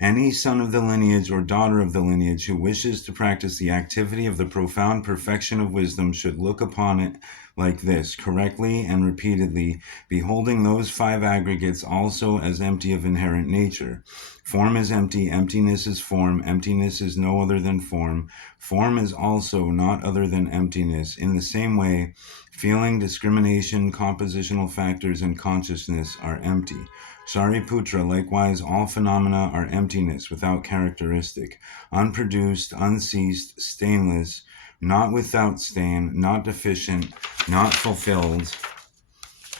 Any son of the lineage or daughter of the lineage who wishes to practice the activity of the profound perfection of wisdom should look upon it like this, correctly and repeatedly, beholding those five aggregates also as empty of inherent nature. Form is empty, emptiness is form, emptiness is no other than form. Form is also not other than emptiness. In the same way, feeling, discrimination, compositional factors, and consciousness are empty. Shariputra, likewise, all phenomena are emptiness, without characteristic, unproduced, unceased, stainless, not without stain, not deficient, not fulfilled.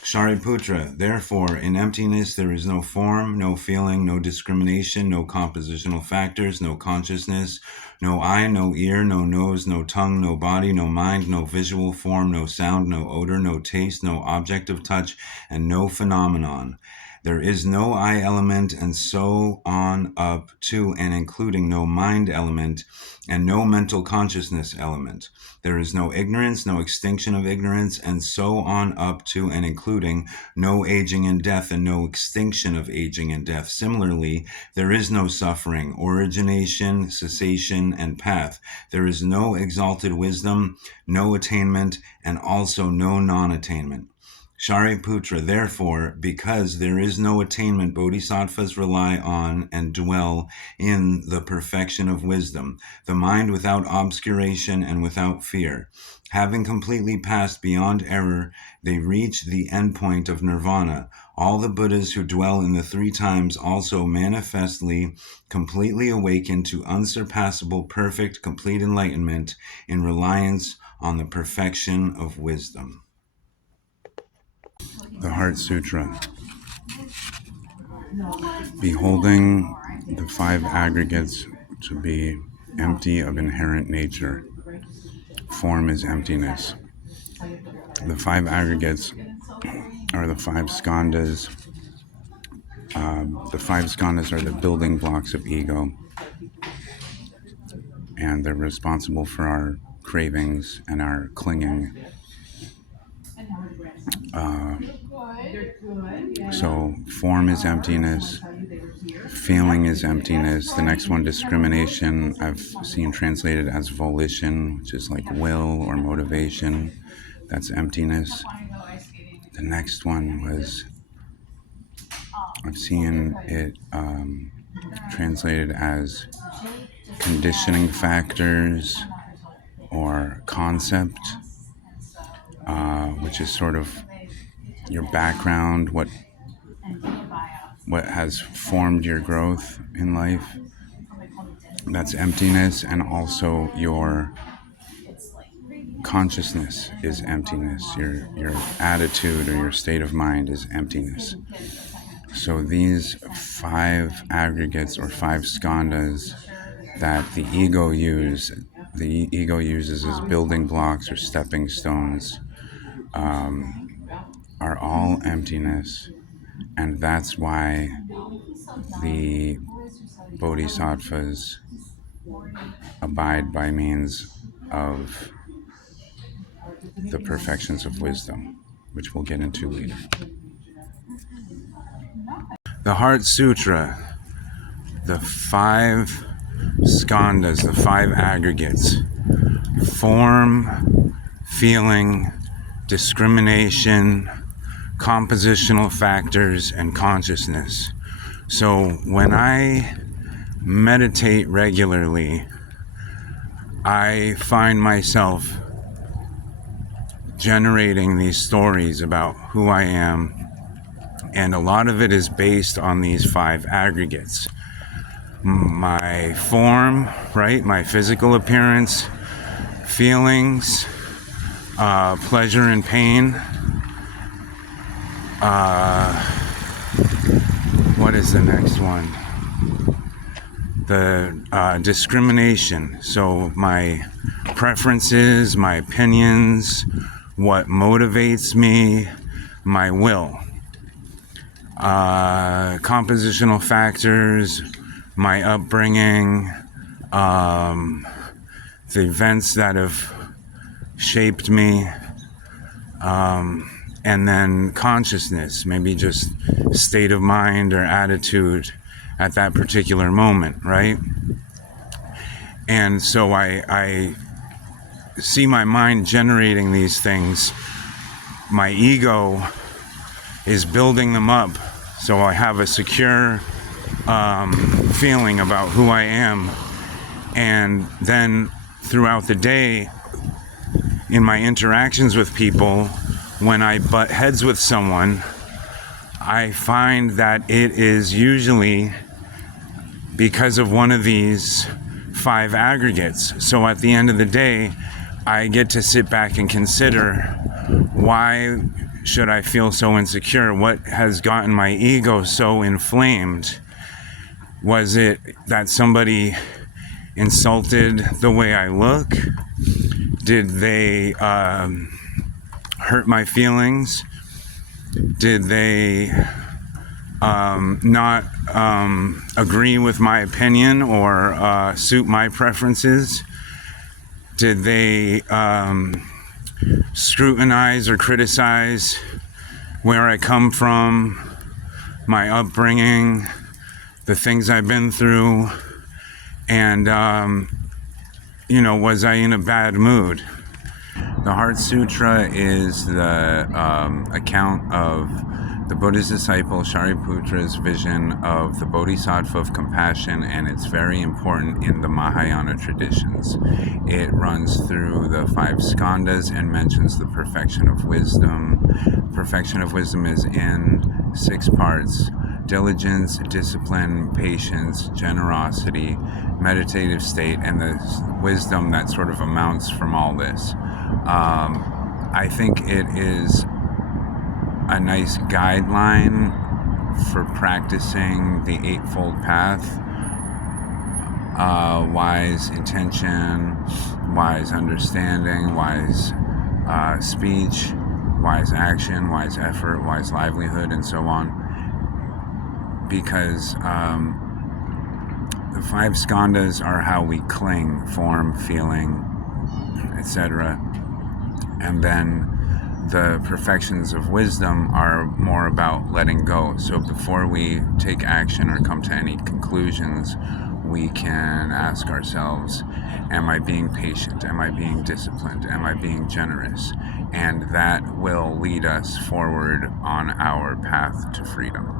Shariputra, therefore, in emptiness there is no form, no feeling, no discrimination, no compositional factors, no consciousness, no eye, no ear, no nose, no tongue, no body, no mind, no visual form, no sound, no odor, no taste, no object of touch, and no phenomenon. There is no I element, and so on up to and including no mind element, and no mental consciousness element. There is no ignorance, no extinction of ignorance, and so on up to and including no aging and death, and no extinction of aging and death. Similarly, there is no suffering, origination, cessation, and path. There is no exalted wisdom, no attainment, and also no non-attainment. Shariputra, therefore, because there is no attainment, bodhisattvas rely on and dwell in the perfection of wisdom, the mind without obscuration and without fear. Having completely passed beyond error, they reach the endpoint of nirvana. All the Buddhas who dwell in the three times also manifestly, completely awaken to unsurpassable, perfect, complete enlightenment in reliance on the perfection of wisdom. The Heart Sutra. Beholding the five aggregates to be empty of inherent nature, form is emptiness. The five aggregates are the five skandhas. The five skandhas are the building blocks of ego, and they're responsible for our cravings and our clinging. So form is emptiness, feeling is emptiness. The next one, discrimination, I've seen translated as volition, which is like will or motivation. That's emptiness. The next one was, I've seen it translated as conditioning factors or concept, which is sort of your background, what has formed your growth in life. That's emptiness. And also your consciousness is emptiness. Your attitude or your state of mind is emptiness. So these five aggregates or five skandhas that the ego uses as building blocks or stepping stones, are all emptiness. And that's why the bodhisattvas abide by means of the perfections of wisdom, which we'll get into later. The Heart Sutra, the five skandhas, the five aggregates: form, feeling, discrimination, compositional factors, and consciousness. So when I meditate regularly, I find myself generating these stories about who I am, and a lot of it is based on these five aggregates. My form, right? My physical appearance, feelings, pleasure and pain. What is the next one? The discrimination. So my preferences, my opinions, what motivates me, my will. Compositional factors, my upbringing, the events that have shaped me, and then consciousness, maybe just state of mind or attitude at that particular moment, right? And so I see my mind generating these things. My ego is building them up, so I have a secure feeling about who I am. And then throughout the day, in my interactions with people, when I butt heads with someone, I find that it is usually because of one of these 5 aggregates. So at the end of the day, I get to sit back and consider, why should I feel so insecure? What has gotten my ego so inflamed? Was it that somebody insulted the way I look? Did they hurt my feelings? Did they not agree with my opinion or suit my preferences? Did they scrutinize or criticize where I come from, my upbringing, the things I've been through, and was I in a bad mood? The Heart Sutra is the account of the Buddha's disciple Shariputra's vision of the Bodhisattva of compassion, and it's very important in the Mahayana traditions. It runs through the 5 Skandas and mentions the perfection of wisdom. Perfection of wisdom is in 6 parts: diligence, discipline, patience, generosity, meditative state, and the wisdom that sort of amounts from all this. I think it is a nice guideline for practicing the Eightfold Path. Wise intention, wise understanding, wise speech, wise action, wise effort, wise livelihood, and so on. Because the 5 skandhas are how we cling, form, feeling, etc. And then the perfections of wisdom are more about letting go. So before we take action or come to any conclusions, we can ask ourselves, am I being patient? Am I being disciplined? Am I being generous? And that will lead us forward on our path to freedom.